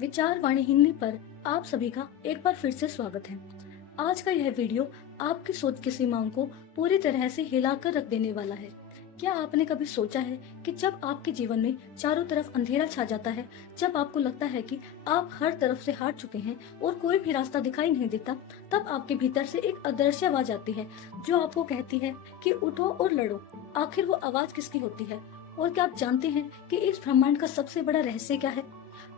विचारवाणी हिंदी पर आप सभी का एक बार फिर से स्वागत है। आज का यह वीडियो आपकी सोच की सीमाओं को पूरी तरह से हिलाकर रख देने वाला है। क्या आपने कभी सोचा है कि जब आपके जीवन में चारों तरफ अंधेरा छा जाता है, जब आपको लगता है कि आप हर तरफ से हार चुके हैं और कोई भी रास्ता दिखाई नहीं देता, तब आपके भीतर से एक अदृश्य आवाज आती है जो आपको कहती है कि उठो और लड़ो। आखिर वो आवाज किसकी होती है? और क्या आप जानते हैं कि इस ब्रह्मांड का सबसे बड़ा रहस्य क्या है?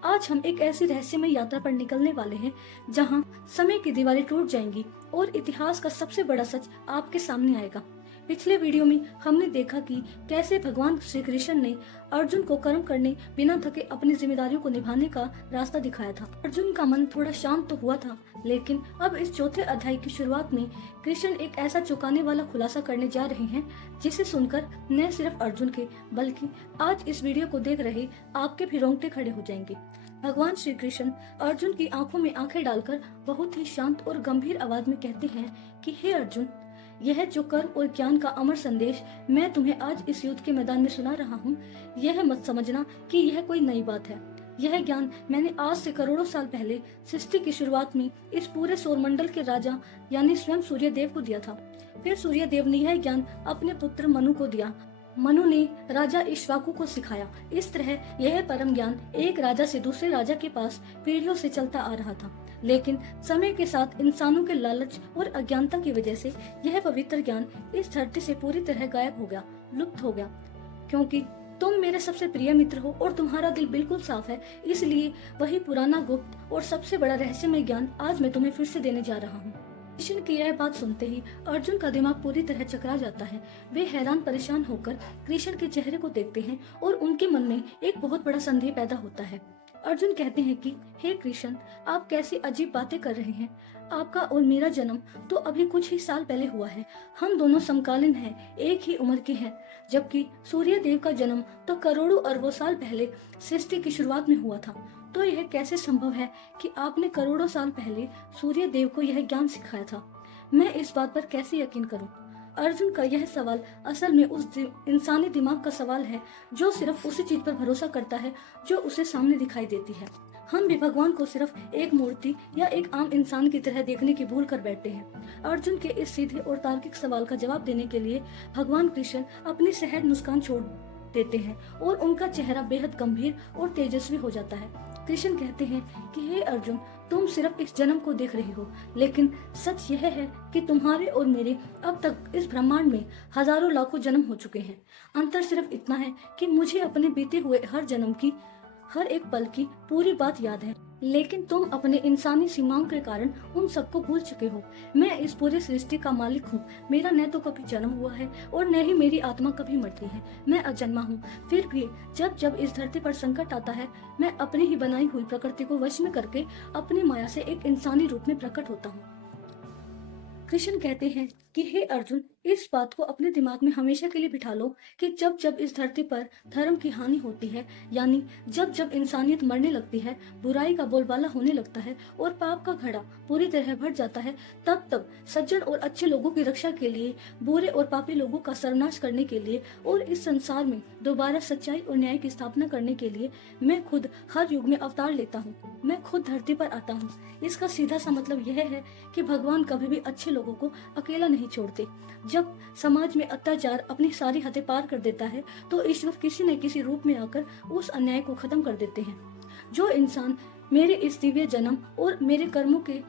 आज हम एक ऐसी रहस्यमय यात्रा पर निकलने वाले हैं जहां समय की दीवारें टूट जाएंगी और इतिहास का सबसे बड़ा सच आपके सामने आएगा। पिछले वीडियो में हमने देखा कि कैसे भगवान श्री कृष्ण ने अर्जुन को कर्म करने बिना थके अपनी जिम्मेदारियों को निभाने का रास्ता दिखाया था। अर्जुन का मन थोड़ा शांत तो हुआ था, लेकिन अब इस चौथे अध्याय की शुरुआत में कृष्ण एक ऐसा चौंकाने वाला खुलासा करने जा रहे हैं जिसे सुनकर न सिर्फ अर्जुन के बल्कि आज इस वीडियो को देख रहे आपके भी रोंगटे खड़े हो जाएंगे। भगवान श्री कृष्ण अर्जुन की आंखों में आंखें डालकर बहुत ही शांत और गंभीर आवाज में कहते हैं कि हे अर्जुन, यह जो कर्म और ज्ञान का अमर संदेश मैं तुम्हें आज इस युद्ध के मैदान में सुना रहा हूँ, यह मत समझना कि यह कोई नई बात है। यह ज्ञान मैंने आज से करोड़ों साल पहले सृष्टि की शुरुआत में इस पूरे सौरमंडल के राजा यानी स्वयं सूर्य देव को दिया था। फिर सूर्य देव ने यह ज्ञान अपने पुत्र मनु को दिया। मनु ने राजा इक्ष्वाकु को सिखाया। इस तरह यह परम ज्ञान एक राजा से दूसरे राजा के पास पीढ़ियों से चलता आ रहा था। लेकिन समय के साथ इंसानों के लालच और अज्ञानता की वजह से यह पवित्र ज्ञान इस धरती से पूरी तरह गायब हो गया, लुप्त हो गया। क्योंकि तुम मेरे सबसे प्रिय मित्र हो और तुम्हारा दिल बिल्कुल साफ है, इसलिए वही पुराना गुप्त और सबसे बड़ा रहस्यमय ज्ञान आज मैं तुम्हें फिर से देने जा रहा हूँ। कृष्ण की यह बात सुनते ही अर्जुन का दिमाग पूरी तरह चकरा जाता है। वे हैरान परेशान होकर कृष्ण के चेहरे को देखते हैं और उनके मन में एक बहुत बड़ा संदेह पैदा होता है। अर्जुन कहते हैं कि हे कृष्ण, आप कैसी अजीब बातें कर रहे हैं। आपका और मेरा जन्म तो अभी कुछ ही साल पहले हुआ है। हम दोनों समकालीन हैं, एक ही उम्र के हैं, जबकि सूर्य देव का जन्म तो करोड़ों अरबों साल पहले सृष्टि की शुरुआत में हुआ था। तो यह कैसे संभव है कि आपने करोड़ों साल पहले सूर्य देव को यह ज्ञान सिखाया था? मैं इस बात पर कैसे यकीन करूं? अर्जुन का यह सवाल असल में उस इंसानी दिमाग का सवाल है जो सिर्फ उसी चीज पर भरोसा करता है जो उसे सामने दिखाई देती है। हम भी भगवान को सिर्फ एक मूर्ति या एक आम इंसान की तरह देखने की भूल कर बैठे हैं। अर्जुन के इस सीधे और तार्किक सवाल का जवाब देने के लिए भगवान कृष्ण अपनी सहज मुस्कान छोड़ देते हैं और उनका चेहरा बेहद गंभीर और तेजस्वी हो जाता है। कृष्ण कहते हैं कि हे अर्जुन, तुम सिर्फ इस जन्म को देख रहे हो, लेकिन सच यह है कि तुम्हारे और मेरे अब तक इस ब्रह्मांड में हजारों लाखों जन्म हो चुके हैं। अंतर सिर्फ इतना है कि मुझे अपने बीते हुए हर जन्म की हर एक पल की पूरी बात याद है, लेकिन तुम अपने इंसानी सीमाओं के कारण उन सबको भूल चुके हो। मैं इस पूरी सृष्टि का मालिक हूँ। मेरा न तो कभी जन्म हुआ है और न ही मेरी आत्मा कभी मरती है। मैं अजन्मा हूँ। फिर भी जब जब इस धरती पर संकट आता है, मैं अपनी ही बनाई हुई प्रकृति को वश में करके अपनी माया से एक इंसानी रूप में प्रकट होता हूँ। कृष्ण कहते हैं कि हे अर्जुन, इस बात को अपने दिमाग में हमेशा के लिए बिठा लो कि जब जब इस धरती पर धर्म की हानि होती है, यानी जब जब इंसानियत मरने लगती है, बुराई का बोलबाला होने लगता है और पाप का घड़ा पूरी तरह भर जाता है, तब तब सज्जन और अच्छे लोगों की रक्षा के लिए, बुरे और पापी लोगों का सर्वनाश करने के लिए और इस संसार में दोबारा सच्चाई और न्याय की स्थापना करने के लिए मैं खुद हर युग में अवतार लेता हूँ। मैं खुद धरती पर आता हूँ। इसका सीधा सा मतलब यह है कि भगवान कभी भी अच्छे लोगों को अकेला नहीं छोड़ते। जब समाज में अत्याचार अपनी सारी हदें पार कर देता है, तो ईश्वर किसी न किसी रूप में आकर उस अन्याय को खत्म कर देते हैं। जो इंसान मेरे इस दिव्य जन्म और मेरे कर्मों के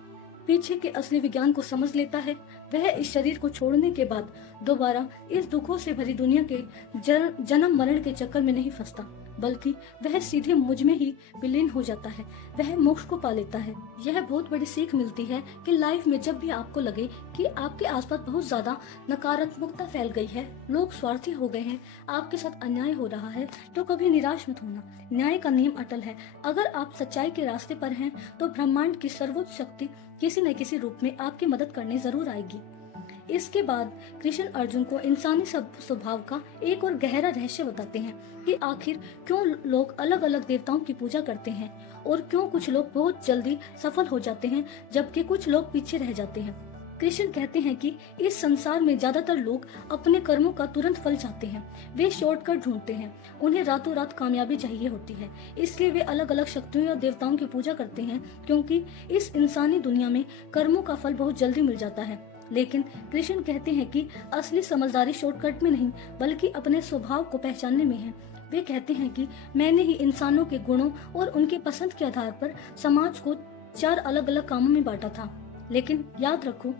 पीछे के असली विज्ञान को समझ लेता है, वह इस शरीर को छोड़ने के बाद दोबारा इस दुखों से भरी दुनिया के जन्म मरण के चक्कर में नहीं फंसता, बल्कि वह सीधे मुझ में ही विलीन हो जाता है। वह मोक्ष को पा लेता है। यह बहुत बड़ी सीख मिलती है कि लाइफ में जब भी आपको लगे कि आपके आसपास बहुत ज्यादा नकारात्मकता फैल गई है, लोग स्वार्थी हो गए हैं, आपके साथ अन्याय हो रहा है, तो कभी निराश मत होना। न्याय का नियम अटल है। अगर आप सच्चाई के रास्ते पर हैं, तो ब्रह्मांड की सर्वोच्च शक्ति किसी न किसी रूप में आपकी मदद करने जरूर आएगी। इसके बाद कृष्ण अर्जुन को इंसानी स्वभाव का एक और गहरा रहस्य बताते हैं कि आखिर क्यों लोग अलग अलग देवताओं की पूजा करते हैं और क्यों कुछ लोग बहुत जल्दी सफल हो जाते हैं जबकि कुछ लोग पीछे रह जाते हैं। कृष्ण कहते हैं कि इस संसार में ज्यादातर लोग अपने कर्मों का तुरंत फल चाहते हैं। वे शॉर्टकट ढूंढते हैं। उन्हें रातों रात कामयाबी चाहिए होती है, इसलिए वे अलग अलग शक्तियों या देवताओं की पूजा करते हैं, क्योंकि इस इंसानी दुनिया में कर्मों का फल बहुत जल्दी मिल जाता है। लेकिन कृष्ण कहते हैं कि असली समझदारी शॉर्टकट में नहीं, बल्कि अपने स्वभाव को पहचानने में है। वे कहते हैं कि मैंने ही इंसानों के गुणों और उनके पसंद के आधार पर समाज को 4 अलग अलग कामों में बांटा था। लेकिन याद रखो,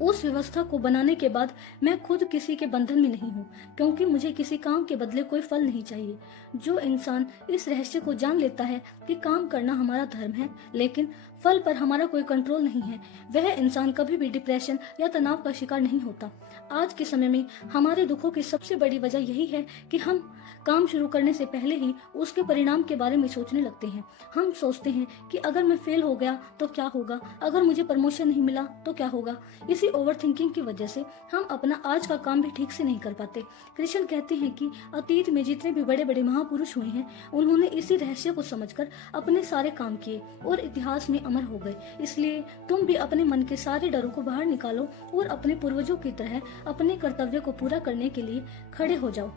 उस व्यवस्था को बनाने के बाद मैं खुद किसी के बंधन में नहीं हूँ, क्योंकि मुझे किसी काम के बदले कोई फल नहीं चाहिए। जो इंसान इस रहस्य को जान लेता है कि काम करना हमारा धर्म है, लेकिन फल पर हमारा कोई कंट्रोल नहीं है, वह इंसान कभी भी डिप्रेशन या तनाव का शिकार नहीं होता। आज के समय में हमारे दुखों की सबसे बड़ी वजह यही है कि हम काम शुरू करने से पहले ही उसके परिणाम के बारे में सोचने लगते हैं। हम सोचते हैं कि अगर मैं फेल हो गया तो क्या होगा, अगर मुझे प्रमोशन नहीं मिला तो क्या होगा। इसी ओवरथिंकिंग की वजह से हम अपना आज का काम भी ठीक से नहीं कर पाते। कृष्ण कहते हैं कि अतीत में जितने भी बड़े बड़े महापुरुष हुए हैं, उन्होंने इसी रहस्य को समझकर अपने सारे काम किए और इतिहास में अमर हो गए। इसलिए तुम भी अपने मन के सारे डरों को बाहर निकालो और अपने पूर्वजों की तरह अपने कर्तव्य को पूरा करने के लिए खड़े हो जाओ।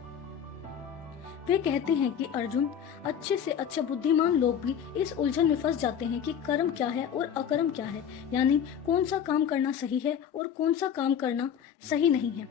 वे कहते हैं कि अर्जुन, अच्छे से अच्छे बुद्धिमान लोग भी इस उलझन में फंस जाते हैं कि कर्म क्या है और अकर्म क्या है, यानी कौन सा काम करना सही है और कौन सा काम करना सही नहीं है।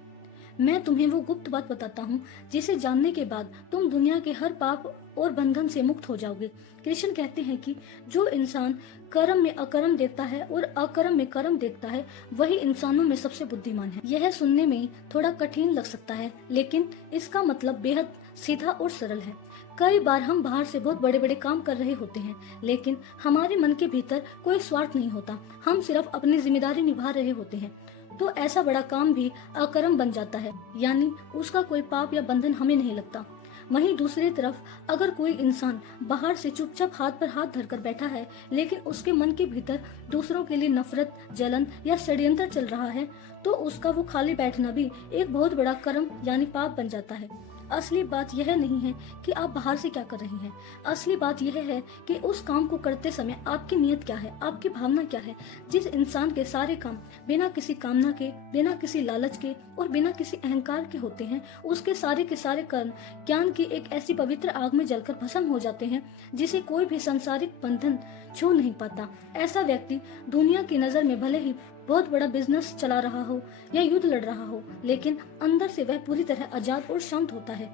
मैं तुम्हें वो गुप्त बात बताता हूँ जिसे जानने के बाद तुम दुनिया के हर पाप और बंधन से मुक्त हो जाओगे। कृष्ण कहते हैं कि जो इंसान कर्म में अकर्म देखता है और अकर्म में कर्म देखता है, वही इंसानों में सबसे बुद्धिमान है। यह सुनने में थोड़ा कठिन लग सकता है, लेकिन इसका मतलब बेहद सीधा और सरल है। कई बार हम बाहर से बहुत बड़े बड़े काम कर रहे होते हैं, लेकिन हमारे मन के भीतर कोई स्वार्थ नहीं होता। हम सिर्फ अपनी जिम्मेदारी निभा रहे होते हैं, तो ऐसा बड़ा काम भी अकर्म बन जाता है, यानी उसका कोई पाप या बंधन हमें नहीं लगता। वहीं दूसरी तरफ अगर कोई इंसान बाहर से चुपचाप हाथ पर हाथ धरकर बैठा है, लेकिन उसके मन के भीतर दूसरों के लिए नफरत, जलन या षड्यंत्र चल रहा है, तो उसका वो खाली बैठना भी एक बहुत बड़ा कर्म यानी पाप बन जाता है। असली बात यह नहीं है कि आप बाहर से क्या कर रही हैं। असली बात यह है कि उस काम को करते समय आपकी नीयत क्या है, आपकी भावना क्या है। जिस इंसान के सारे काम बिना किसी कामना के, बिना किसी लालच के और बिना किसी अहंकार के होते हैं, उसके सारे के सारे कर्म ज्ञान की एक ऐसी पवित्र आग में जलकर भस्म हो जाते हैं जिसे कोई भी सांसारिक बंधन छू नहीं पाता। ऐसा व्यक्ति दुनिया की नजर में भले ही बहुत बड़ा बिजनेस चला रहा हो या युद्ध लड़ रहा हो, लेकिन अंदर से वह पूरी तरह आजाद और शांत होता है।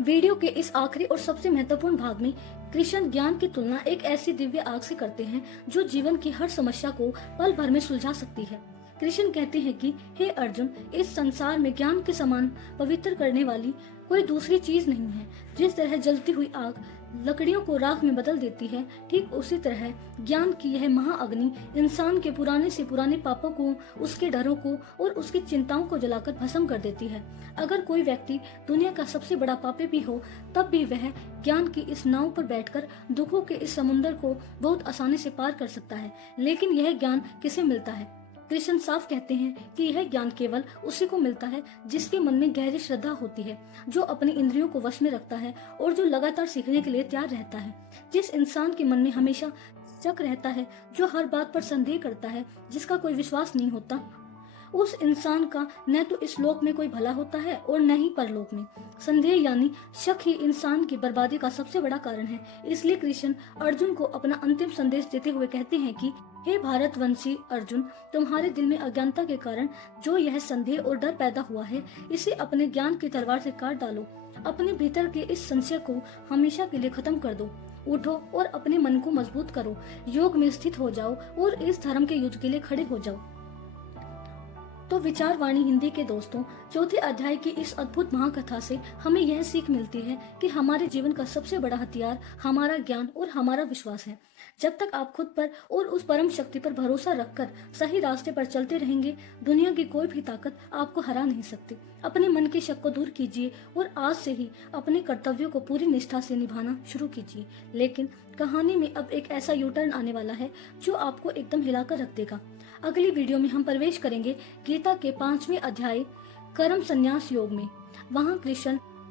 वीडियो के इस आखिरी और सबसे महत्वपूर्ण भाग में कृष्ण ज्ञान की तुलना एक ऐसी दिव्य आग से करते हैं जो जीवन की हर समस्या को पल भर में सुलझा सकती है। कृष्ण कहते हैं कि हे अर्जुन, इस संसार में ज्ञान के समान पवित्र करने वाली कोई दूसरी चीज नहीं है। जिस तरह जलती हुई आग लकड़ियों को राख में बदल देती है, ठीक उसी तरह ज्ञान की यह महाअग्नि इंसान के पुराने से पुराने पापों को, उसके डरों को और उसकी चिंताओं को जलाकर भस्म कर देती है। अगर कोई व्यक्ति दुनिया का सबसे बड़ा पापी भी हो, तब भी वह ज्ञान की इस नाव पर बैठकर दुखों के इस समुद्र को बहुत आसानी से पार कर सकता है। लेकिन यह ज्ञान किसे मिलता है? कृष्ण साफ कहते हैं कि यह ज्ञान केवल उसी को मिलता है जिसके मन में गहरी श्रद्धा होती है, जो अपनी इंद्रियों को वश में रखता है और जो लगातार सीखने के लिए तैयार रहता है। जिस इंसान के मन में हमेशा शक रहता है, जो हर बात पर संदेह करता है, जिसका कोई विश्वास नहीं होता, उस इंसान का न तो इस लोक में कोई भला होता है और न ही परलोक में। संदेह यानी शक ही इंसान की बर्बादी का सबसे बड़ा कारण है। इसलिए कृष्ण अर्जुन को अपना अंतिम संदेश देते हुए कहते हैं कि हे भारतवंशी अर्जुन, तुम्हारे दिल में अज्ञानता के कारण जो यह संदेह और डर पैदा हुआ है, इसे अपने ज्ञान की तलवार से काट डालो। अपने भीतर के इस संशय को हमेशा के लिए खत्म कर दो। उठो और अपने मन को मजबूत करो, योग में स्थित हो जाओ और इस धर्म के युद्ध के लिए खड़े हो जाओ। तो विचारवाणी हिंदी के दोस्तों, चौथे अध्याय की इस अद्भुत महाकथा से हमें यह सीख मिलती है कि हमारे जीवन का सबसे बड़ा हथियार हमारा ज्ञान और हमारा विश्वास है। जब तक आप खुद पर और उस परम शक्ति पर भरोसा रखकर सही रास्ते पर चलते रहेंगे, दुनिया की कोई भी ताकत आपको हरा नहीं सकती। अपने मन के शक को दूर कीजिए और आज से ही अपने कर्तव्यों को पूरी निष्ठा से निभाना शुरू कीजिए। लेकिन कहानी में अब एक ऐसा यू टर्न आने वाला है जो आपको एकदम हिलाकर रख देगा। अगली वीडियो में हम प्रवेश करेंगे गीता के 5वें अध्याय कर्म संन्यास योग में।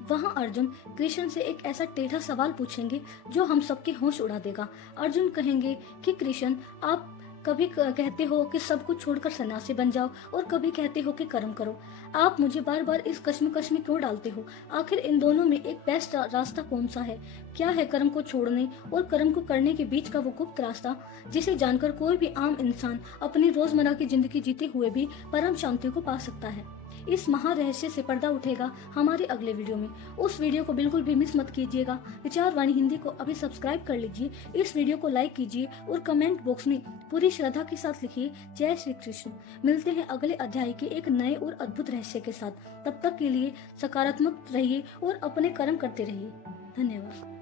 वहाँ अर्जुन कृष्ण से एक ऐसा टेढ़ा सवाल पूछेंगे जो हम सबके होश उड़ा देगा। अर्जुन कहेंगे कि कृष्ण, आप कभी कहते हो कि सब कुछ छोड़कर सन्यासी बन जाओ और कभी कहते हो कि कर्म करो। आप मुझे बार बार इस कश्मकश में क्यों डालते हो? आखिर इन दोनों में एक बेस्ट रास्ता कौन सा है? क्या है कर्म को छोड़ने और कर्म को करने के बीच का वो गुप्त रास्ता जिसे जानकर कोई भी आम इंसान अपनी रोजमर्रा की जिंदगी जीते हुए भी परम शांति को पा सकता है? इस महारहस्य से पर्दा उठेगा हमारे अगले वीडियो में। उस वीडियो को बिल्कुल भी मिस मत कीजिएगा। विचारवाणी हिंदी को अभी सब्सक्राइब कर लीजिए, इस वीडियो को लाइक कीजिए और कमेंट बॉक्स में पूरी श्रद्धा के साथ लिखिए जय श्री कृष्ण। मिलते हैं अगले अध्याय के एक नए और अद्भुत रहस्य के साथ। तब तक के लिए सकारात्मक रहिए और अपने कर्म करते रहिए। धन्यवाद।